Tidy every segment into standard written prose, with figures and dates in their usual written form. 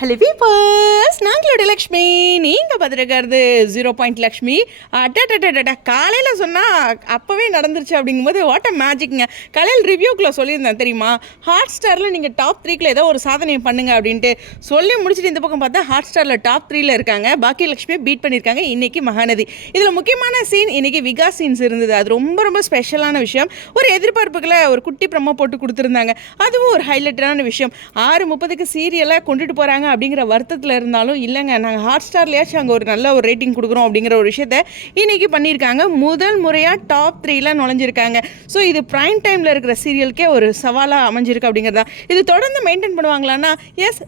Hello வீப்பர்ஸ், நாங்களுடைய Lakshmi. நீங்கள் பார்த்துருக்கிறது 0 லக்ஷ்மி. அட்டா காலையில் சொன்னால் அப்போவே நடந்துருச்சு அப்படிங்கும்போது வாட் அ மேஜிக்ங்க. காலையில் ரிவ்யூக்குள்ளே சொல்லியிருந்தேன் தெரியுமா, ஹாட் ஸ்டாரில் நீங்கள் டாப் 3க்குள்ள ஏதோ ஒரு சாதனை பண்ணுங்க அப்படின்ட்டு சொல்லி முடிச்சுட்டு இந்த பக்கம் பார்த்தா ஹாட் ஸ்டாரில் டாப் 3ல் இருக்காங்க. பாக்கி லக்ஷ்மி பீட் பண்ணியிருக்காங்க இன்றைக்கி மகாநதி. இதில் முக்கியமான சீன் இன்றைக்கி விகா சீன்ஸ் இருந்தது. அது ரொம்ப ரொம்ப ஸ்பெஷலான விஷயம். ஒரு எதிர்பார்ப்புகளை ஒரு குட்டி ப்ரமோ போட்டு கொடுத்துருந்தாங்க. அதுவும் ஒரு ஹைலைட்டடான விஷயம். 6:30க்கு சீரியலை கொண்டுட்டு போகிறாங்க அப்படிங்கிற வருத்தத்தில் இருந்தாலும் இல்லைங்க, நாங்கள் ஹாட் ஸ்டார்லையாச்சும் அங்கே ஒரு நல்ல ஒரு ரேட்டிங் கொடுக்குறோம் அப்படிங்கிற ஒரு விஷயத்த இன்றைக்கி பண்ணியிருக்காங்க. முதல் முறையாக டாப் 3ல நுழைஞ்சிருக்காங்க. ஸோ இது ப்ரைம் டைமில் இருக்கிற சீரியலுக்கே ஒரு சவாலாக அமைஞ்சிருக்கு அப்படிங்கிறதா. இது தொடர்ந்து மெயின்டைன் பண்ணுவாங்களான்னா எஸ்,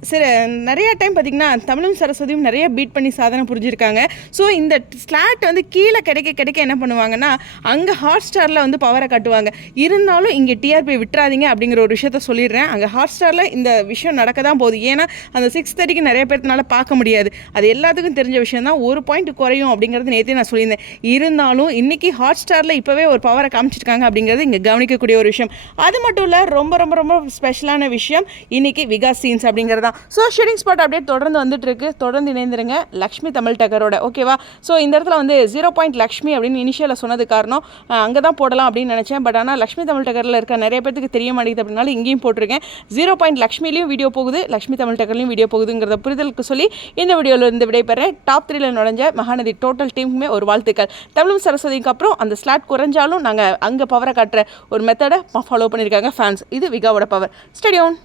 நிறைய டைம் பார்த்திங்கன்னா தமிழும் சரஸ்வதியும் நிறைய பீட் பண்ணி சாதனை புரிஞ்சிருக்காங்க. ஸோ இந்த ஸ்லாட் வந்து கீழே கிடைக்க என்ன பண்ணுவாங்கன்னா அங்கே ஹாட் ஸ்டாரில் வந்து பவரை காட்டுவாங்க. இருந்தாலும் இங்கே டிஆர்பி விட்டுறாதீங்க அப்படிங்கிற ஒரு விஷயத்த சொல்லிடுறேன். அங்கே ஹாட் ஸ்டாரில் இந்த விஷயம் நடக்க தான் போகுது. ஏன்னா அந்த 6:30க்கு நிறைய பேர்னால பார்க்க முடியாது. அது எல்லாத்துக்கும் தெரிஞ்ச விஷயம் தான். ஒரு பாயிண்ட் குறையும் அப்படிங்கிறது நேற்றே நான் சொல்லியிருந்தேன். இருந்தாலும் இன்றைக்கி ஹாட் ஸ்டாரில் இப்போவே ஒரு பவரை காமிச்சிருக்காங்க அப்படிங்கிறது இங்கே கவனிக்கக்கூடிய ஒரு விஷயம். அது மட்டும் இல்லை, ரொம்ப ரொம்ப ரொம்ப ஸ்பெஷலான விஷயம் இன்றைக்கி விகா சீன்ஸ் அப்படிங்கிறது தான். ஸோ ஷூட்டிங் ஸ்பாட் அப்படியே தொடர்ந்து வந்துட்டு இருக்கு. தொடர்ந்து இணைந்திருங்க லக்ஷ்மி தமிழ் டக்கரோட. ஓகேவா? ஸோ இந்த இடத்துல வந்து 0 லக்ஷ்மி அப்படின்னு இனிஷியலில் சொன்னது காரணம் அங்கே தான் போடலாம் அப்படின்னு நினச்சேன். பட் ஆனால் லக்ஷ்மி தமிழ் டக்கரில் இருக்க நிறைய பேருக்கு தெரிய மாட்டேங்குது அப்படின்னால இங்கேயும் போட்டிருக்கேன். 0 லக்ஷ்மிலையும் வீடியோ போகுது, லக்ஷ்மி தமிழ் டக்கர்லையும் வீடியோ போகுதுங்கிறத புரிதலுக்கு சொல்லி இந்த வீடியோவில் இருந்து விடைபெறேன். டாப் 3ல நுழைஞ்ச மகாநதி டோட்டல் டீமுக்குமே ஒரு வாழ்த்துக்கள். தமிழும் சரஸ்வதிக்கு அப்புறம் அந்த ஸ்லாட் குறைஞ்சாலும் நாங்கள் அங்கே பவரை காட்டுற ஒரு மெத்தடை ஃபாலோ பண்ணியிருக்காங்க ஃபேன்ஸ். இது விகாவோட பவர். ஸ்டேடியோன்.